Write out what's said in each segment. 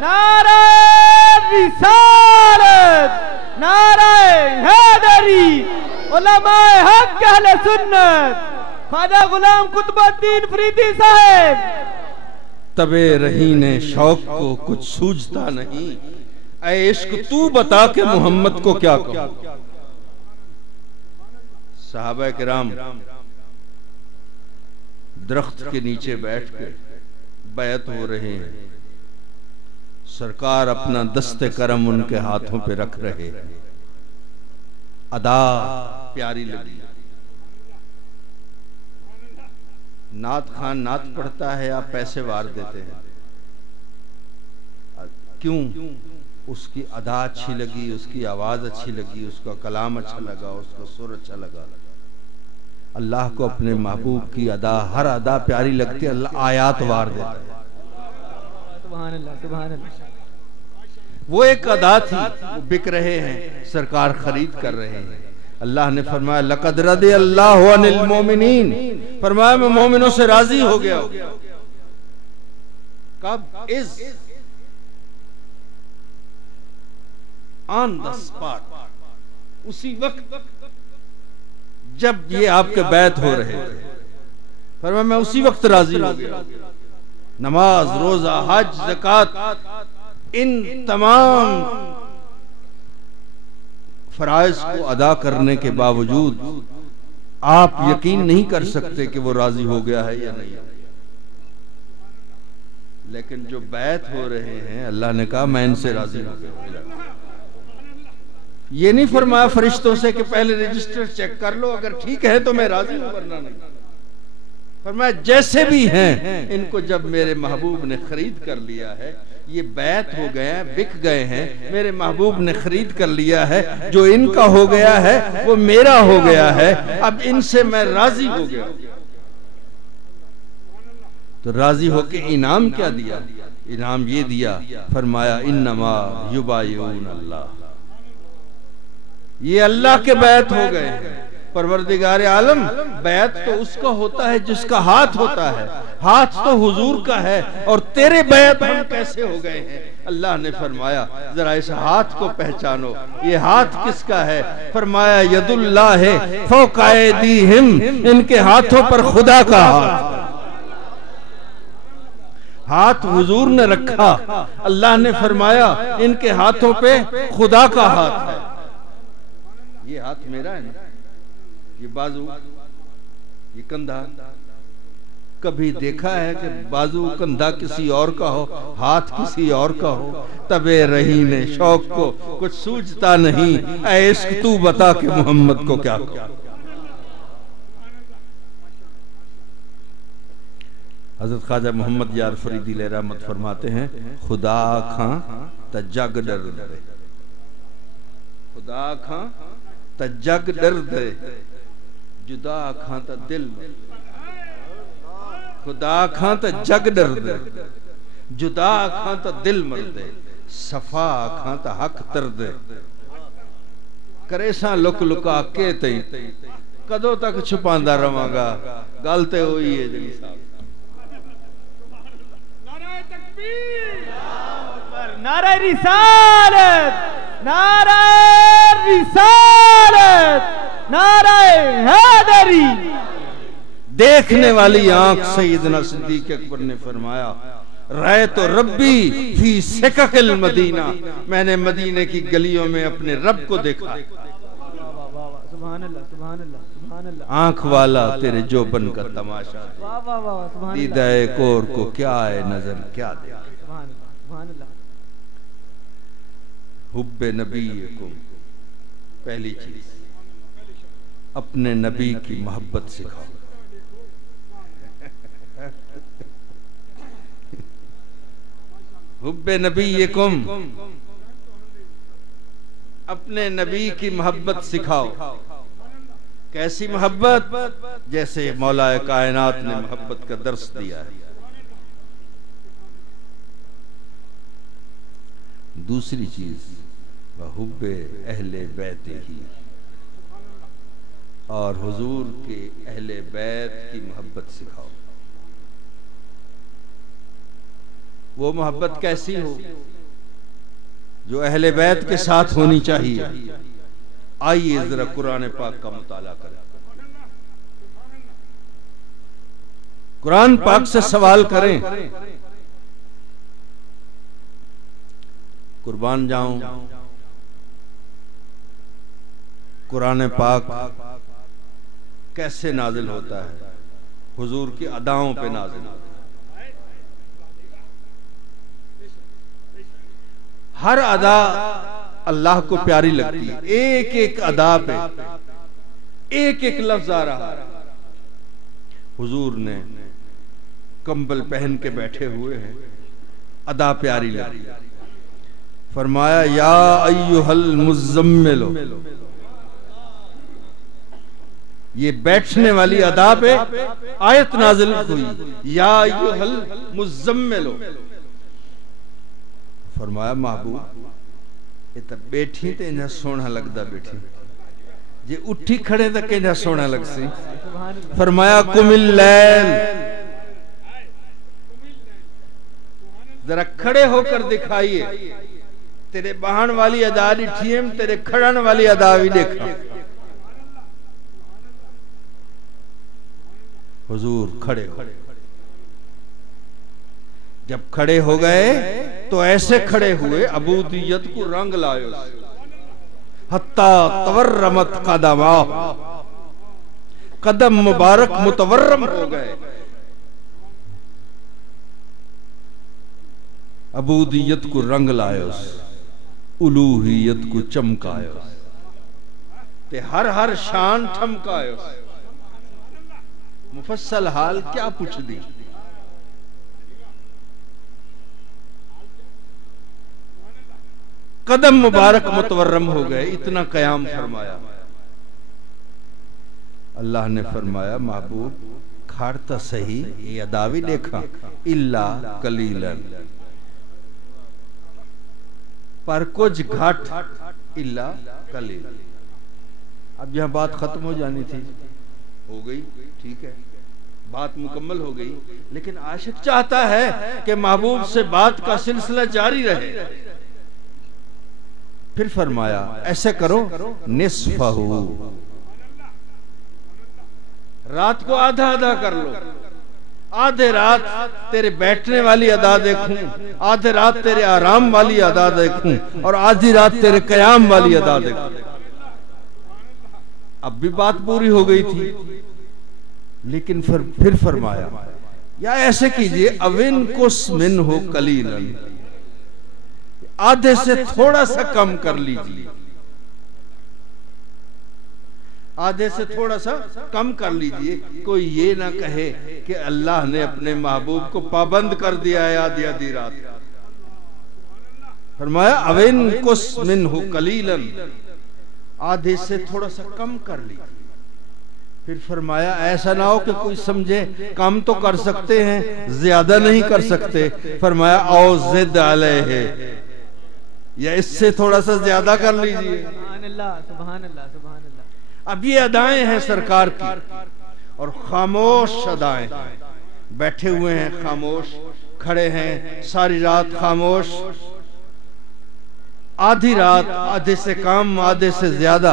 नारे रिसालत, नारे हैदरी, उलमाए हक अहले सुन्नत, ख्वाजा गुलाम कुतुबुद्दीन फरीदी साहब। तबे रहीने शौक को कुछ सूझता नहीं, ऐ इश्क तू बता के मोहम्मद को क्या कहूं। सहाबा किराम दरख्त के नीचे बैठ के बैत हो रहे हैं, सरकार अपना दस्ते करम उनके हाथों पे रख रहे हैं। अदा प्यारी लगी। नात खान नात पढ़ता है या पैसे वार देते हैं? क्यों? उसकी अदा अच्छी लगी, उसकी आवाज अच्छी लगी, उसका कलाम अच्छा लगा, उसका सुर अच्छा लगा। अल्लाह को अपने महबूब की अदा, हर अदा प्यारी लगती है, अल्लाह आयात वार देता है। सुभान अल्लाह, सुभान अल्लाह। वो एक अदा थी, वो बिक रहे हैं, सरकार खरीद कर रहे हैं। अल्लाह ने फरमाया लक़द रदियल्लाहु अनिल मोमिनीन, फरमाया मैं मोमिनों से राजी हो गया। कब? इज ऑन द स्पॉट, उसी वक्त जब ये आपके बैत हो रहे थे, फरमाया मैं उसी वक्त राजी हो गया। नमाज, रोजा, हज, ज़कात, इन तमाम फराइज को अदा करने के बावजूद आप यकीन नहीं कर सकते कि वो राजी हो गया है या नहीं। लेकिन जो बैत हो रहे हैं, अल्लाह ने कहा मैं इनसे राजी हो गया। ये नहीं फरमाया फरिश्तों से कि पहले रजिस्टर चेक कर लो, अगर ठीक है तो मैं राजी हूं, वरना नहीं। फरमाया जैसे भी हैं, इनको जब मेरे महबूब ने खरीद कर लिया है, ये बैत हो गए हैं, बिक गए हैं, मेरे महबूब ने खरीद कर लिया है, जो इनका हो गया है वो मेरा हो गया है, अब इनसे मैं राजी हो गया। तो राजी होके इनाम क्या दिया? इनाम ये दिया, फरमाया इन्नमा युबायिऊन अल्लाह, ये अल्लाह के बैत हो गए हैं। परवरदिगार आलम, बैत तो उसका होता है जिसका हाथ होता है, हाथ तो हुजूर का है, और तेरे बैत हम कैसे हो गए हैं? अल्लाह ने फरमाया जरा इस हाथ को पहचानो, ये हाथ किसका है? फरमाया यदुल्लाह है फौका ऐदीहिम, इनके हाथों पर खुदा का हाथ। हाथ हुजूर ने रखा, अल्लाह ने फरमाया इनके हाथों पे खुदा का हाथ है। ये हाथ मेरा है ना, ये बाजू, ये कंधा। कभी देखा है कि बाजू कंधा किसी और का हो, हाथ किसी और का हो? तबे रहीने शौक को कुछ सूझता नहीं, ऐ इश्क तू बता के मोहम्मद को क्या कहूं। हजरत ख्वाजा मोहम्मद यार फरीदी ले रहमत फरमाते हैं, खुदा खां त जग डर दे, खुदा खां त जग डर दे, जुदा खां त दिल मर, खुदा खां त जग डर दे, जुदा खां त दिल मर दे, सफा खां त हक तर दे, करे सा लुक लुका के तई, कदों तक छुपांदा रवांगा, गल ते होई है जी साहब। नारे रिसालत, नारे रिसालत, नारे हैदरी। देखने वाली आंख सैयदना सिद्दीक अकबर ने फरमाया रहे तो रब्बी फी सिककिल मदीना, मैंने मदीने की गलियों में अपने रब को देखा। सुभान अल्लाह, सुभान अल्लाह, सुभान अल्लाह। आंख वाला तेरे जोबन का तमाशा, दीदाए कोर को क्या है नजर क्या दे। हुब्बे नबी को पहली चीज अपने नबी की मोहब्बत सिखाओ। हुब्बे नबीकुम, अपने नबी की मोहब्बत सिखाओ। कैसी मोहब्बत? जैसे मौलाए कायनात ने मोहब्बत का दर्स दिया है। दूसरी चीज हुब्बे अहले बैत ही, और हुजूर के अहले बैत की मोहब्बत सिखाओ। वो मोहब्बत कैसी हो? जो अहले बैत के साथ होनी चाहिए। आइए जरा कुरान पाक का मुताला करें, कुरान पाक से सवाल करें। कुर्बान जाऊं, कुरान पाक कैसे नाजिल होता है? हुजूर की अदाओं पे नाजिल होता है। हर अदा अल्लाह को प्यारी लगती है। एक एक अदा पे एक एक लफ्ज आ रहा है। हुजूर ने कंबल पहन के बैठे हुए हैं, अदा प्यारी लगी। फरमाया या अय्युहल मुज़म्मिल, ये बैठने वाली अदा पे आयत नाजिल हुई, या अय्युहल मुज़म्मिल। फरमाया महबूब ये तो बैठी तो इन्हें सोना लगता, बैठी जे उठी खड़े तो किन्हें सोना लग सी। फरमाया कुमिल लैल, जरा खड़े होकर दिखाइए। तेरे बहान वाली अदा डिठियम, तेरे खड़न वाली अदा भी देखा। हुजूर खड़े हो, जब खड़े हो गए तो ऐसे खड़े हुए अबूदियत को रंग लायो, हत्ता तवर्रमत कदमा, कदम मुबारक मुतवर्रम हो गए। अबूदियत को रंग लायो, उलूहियत को चमकायो, ते हर हर शान ठमकायो। मुफस्सल हाल क्या पूछ दी। कदम मुबारक मुतवर्रम हो गए, इतना कयाम फरमाया। अल्लाह ने फरमाया महबूब खाड़ता सही, ये अदा भी देखा, इल्ला कलीलन, पर कुछ घाट, इल्ला कलील। अब यह बात खत्म हो जानी थी, हो गई, ठीक है, बात मुकम्मल हो गई। लेकिन आशिक चाहता है कि महबूब से बात का सिलसिला जारी रहे। फिर फरमाया ऐसे करो, निस्फहू, रात को आधा आधा कर लो। आधे रात तेरे बैठने वाली अदा देखूं, आधे रात तेरे आराम वाली अदा देखूं, और आधी रात तेरे कयाम वाली अदा देखूं। अब भी बात पूरी हो गई थी, लेकिन फिर फरमाया या ऐसे कीजिए, अविन कुस मिन हो कलीलन, आधे से थोड़ा सा कम कर लीजिए, आधे से थोड़ा सा कम कर लीजिए। कोई ये ना कहे कि अल्लाह ने अपने महबूब को पाबंद कर दिया है आधी आधी रात। फरमाया अविन कुस मिन हो कलीलन, आधे से थोड़ा सा कम कर लीजिए। फिर फरमाया ऐसा ना हो कि कोई समझे कम तो कर सकते हैं, ज्यादा नहीं कर सकते। फरमाया औ जिद अलैहि, या इससे थोड़ा सा ज्यादा कर लीजिए। सुभान अल्लाह, सुभान अल्लाह, सुभान अल्लाह। अब ये अदाएं हैं सरकार की, और खामोश अदाएं। बैठे हुए हैं खामोश, खड़े हैं सारी रात खामोश, आधी रात आधे से कम आधे से ज्यादा।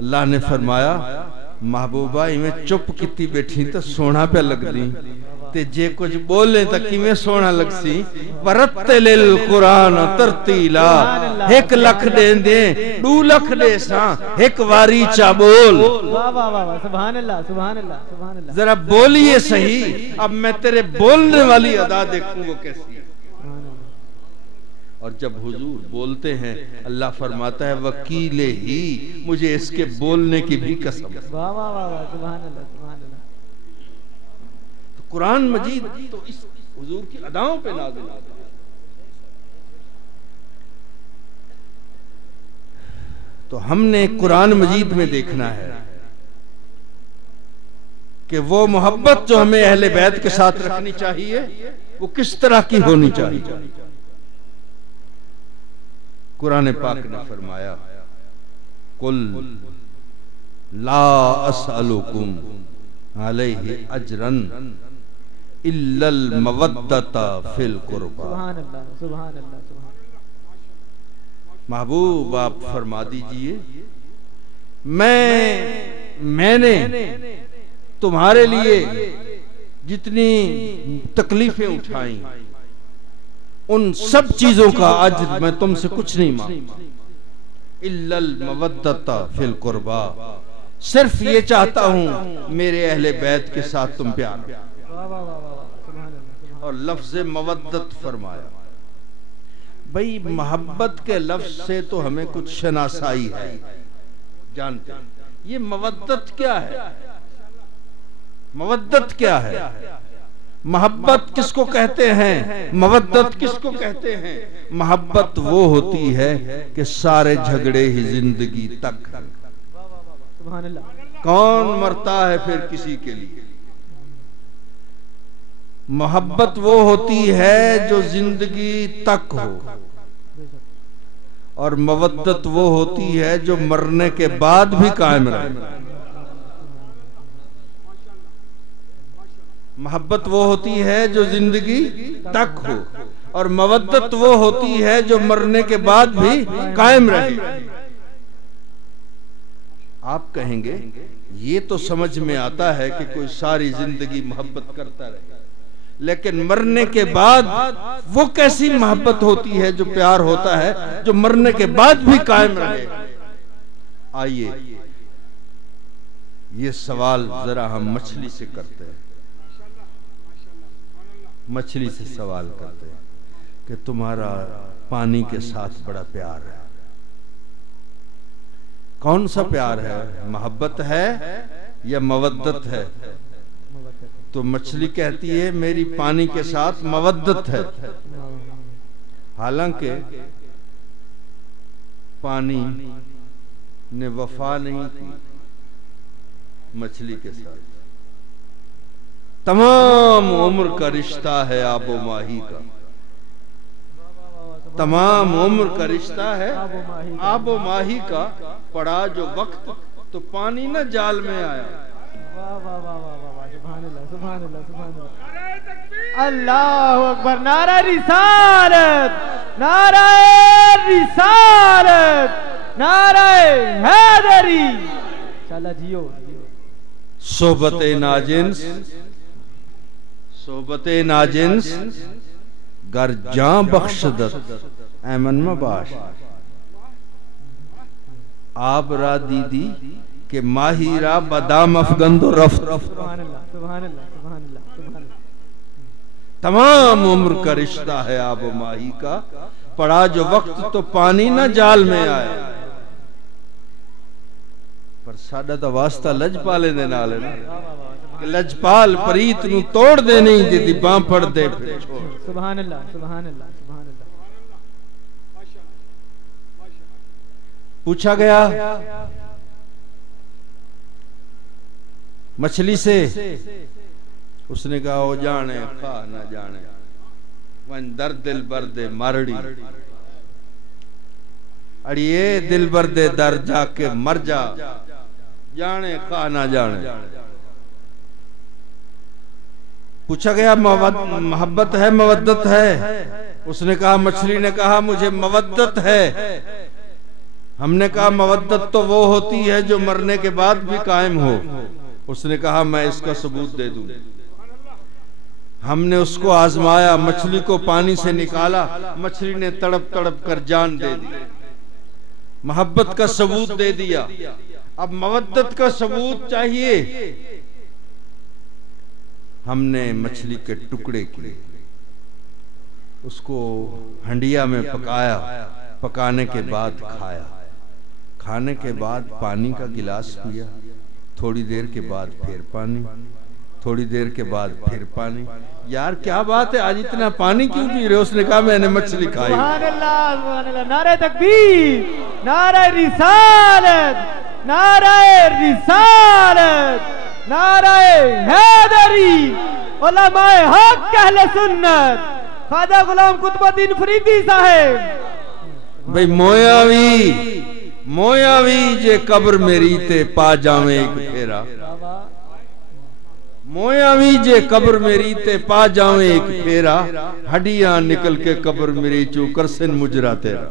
अल्लाह ने फरमाया महबूबा इवें चुप किती बैठी तो सोना पे लग दी, ते जे कुछ बोले तो किवें सोना लग सी। वरत्तिल कुरान तरतीला, 1 लाख दे दे 2 लाख दे सा, एक वारी चा बोल। वाह वाह वाह, सुभान अल्लाह, सुभान अल्लाह, सुभान अल्लाह। जरा बोलिए सही, अब मैं तेरे बोलने वाली अदा देखूं वो कैसी है। और जब हुजूर बोलते हैं अल्लाह फरमाता है वकीले ही, मुझे इसके बोलने की भी कसम। वाह वाह वाह, सुभान अल्लाह, सुभान अल्लाह। तो कुरान मजीद तो इस हुजूर की अदाओं पे नाज़िल होता है। तो हमने कुरान मजीद में देखना है कि वो मोहब्बत जो हमें अहले बैत के साथ रखनी चाहिए वो किस तरह की होनी चाहिए। कुरान पाक ने फरमाया कुल ला असअलुकुम अलैहि अजरन इल्लल मवद्दता फिल कुर्बा। सुभान अल्लाह, सुभान अल्लाह, सुभान। महबूब आप फरमा दीजिए, मैंने तुम्हारे लिए जितनी तकलीफें उठाई उन सब चीजों का आज मैं तुमसे कुछ नहीं मांगता, इल्लल मवद्दता फिल कुर्बा, सिर्फ ये चाहता हूं मेरे अहले बैत के साथ तुम प्यार। और लफ्ज़ मवद्दत फरमाया। भाई मोहब्बत के लफ्ज से तो हमें कुछ शनासाई है, जानते हैं ये मवद्दत क्या है, मवद्दत क्या है, मोहब्बत किसको कहते हैं, मवद्दत किसको कहते हैं। मोहब्बत वो होती है कि सारे झगड़े ही जिंदगी तक, कौन मरता है फिर किसी के लिए। मोहब्बत वो होती है जो जिंदगी तक हो, और मवद्दत वो होती है जो मरने के बाद भी कायम रहे। मोहब्बत वो होती है जो जिंदगी तक हो, और मवद्दत वो होती है जो मरने के बाद भी कायम रहे। आप कहेंगे ये तो समझ में आता है कि कोई सारी जिंदगी मोहब्बत करता रहे, लेकिन मरने के बाद वो कैसी मोहब्बत होती है, जो प्यार होता है जो मरने के बाद भी कायम रहे। आइए ये सवाल जरा हम मछली से करते हैं, मछली से सवाल करते हैं कि तुम्हारा पानी के साथ बड़ा प्यार है, कौन सा प्यार है, मोहब्बत है या मवद्दत है। तो मछली कहती है मेरी पानी के साथ मवद्दत है, हालांकि पानी ने वफा नहीं की मछली के साथ। तमाम उम्र का रिश्ता है आबो माही का, तमाम उम्र का रिश्ता है आबो माही का। पड़ा जो वक्त तो पानी न जाल में आया। अल्लाहु अकबर, नारा रिसालत, नारा रिसालत, नारा हैदरी। चला जियो। सोबते नाजिन्स, सोबते नाजिन्स गर जां बख्शदत ऐमन मबाश। आप रा दीदी के माहिरा बदाम अफगंदो रफ्त। तमाम उम्र का रिश्ता है आबो माही का, पड़ा जो वक्त तो पानी ना जाल में आया। पर साडा तो वास्ता लजपाले दे नाल है ना, कि लजपाल परीत नू तोड़ दे नहीं जिदी बां फड़ दे फिर छोड़। सुभान अल्लाह, सुभान अल्लाह, सुभान अल्लाह। पूछा गया मछली से, उसने कहा ओ जाने खा ना जाने वन दर दिल बर दे मरड़ी। अड़िए दिल बर दे दर जाके मर जा, जाने खा ना जाने। पूछा गया मोहब्बत है मवद्दत है, उसने कहा, मछली ने कहा मुझे मवद्दत है। हमने कहा मवद्दत तो वो होती है जो मरने के बाद भी कायम हो। उसने कहा मैं इसका सबूत दे दूं। हमने उसको आजमाया, मछली को पानी से निकाला, मछली ने तड़प तड़प कर जान दे दी, मोहब्बत का सबूत दे दिया। अब मवद्दत का सबूत चाहिए। हमने मछली के टुकड़े किए, उसको हंडिया में पकाया, पकाने के बाद खाया, खाने के बाद पानी का गिलास पिया, थोड़ी देर के बाद फिर पानी, थोड़ी देर के बाद फिर पानी। यार क्या बात है, आज इतना पानी क्यों पी रहे हो? उसने कहा मैंने मछली खाई। सुभान अल्लाह, सुभान अल्लाह। नारे तकबीर, नारे रिसालत, नारे रिसालत, नारे हैदरी, उलमाए हक अहले सुन्नत, ख्वाजा गुलाम कुतुबुद्दीन फरीदी साहब। भाई मोयावी जे कब्र मेरी ते पा जावे एक फेरा, मोयावी जे कब्र मेरी ते पा जावे एक फेरा, हड्डियां निकल के कब्र मेरी चू करसन मुजरा तेरा।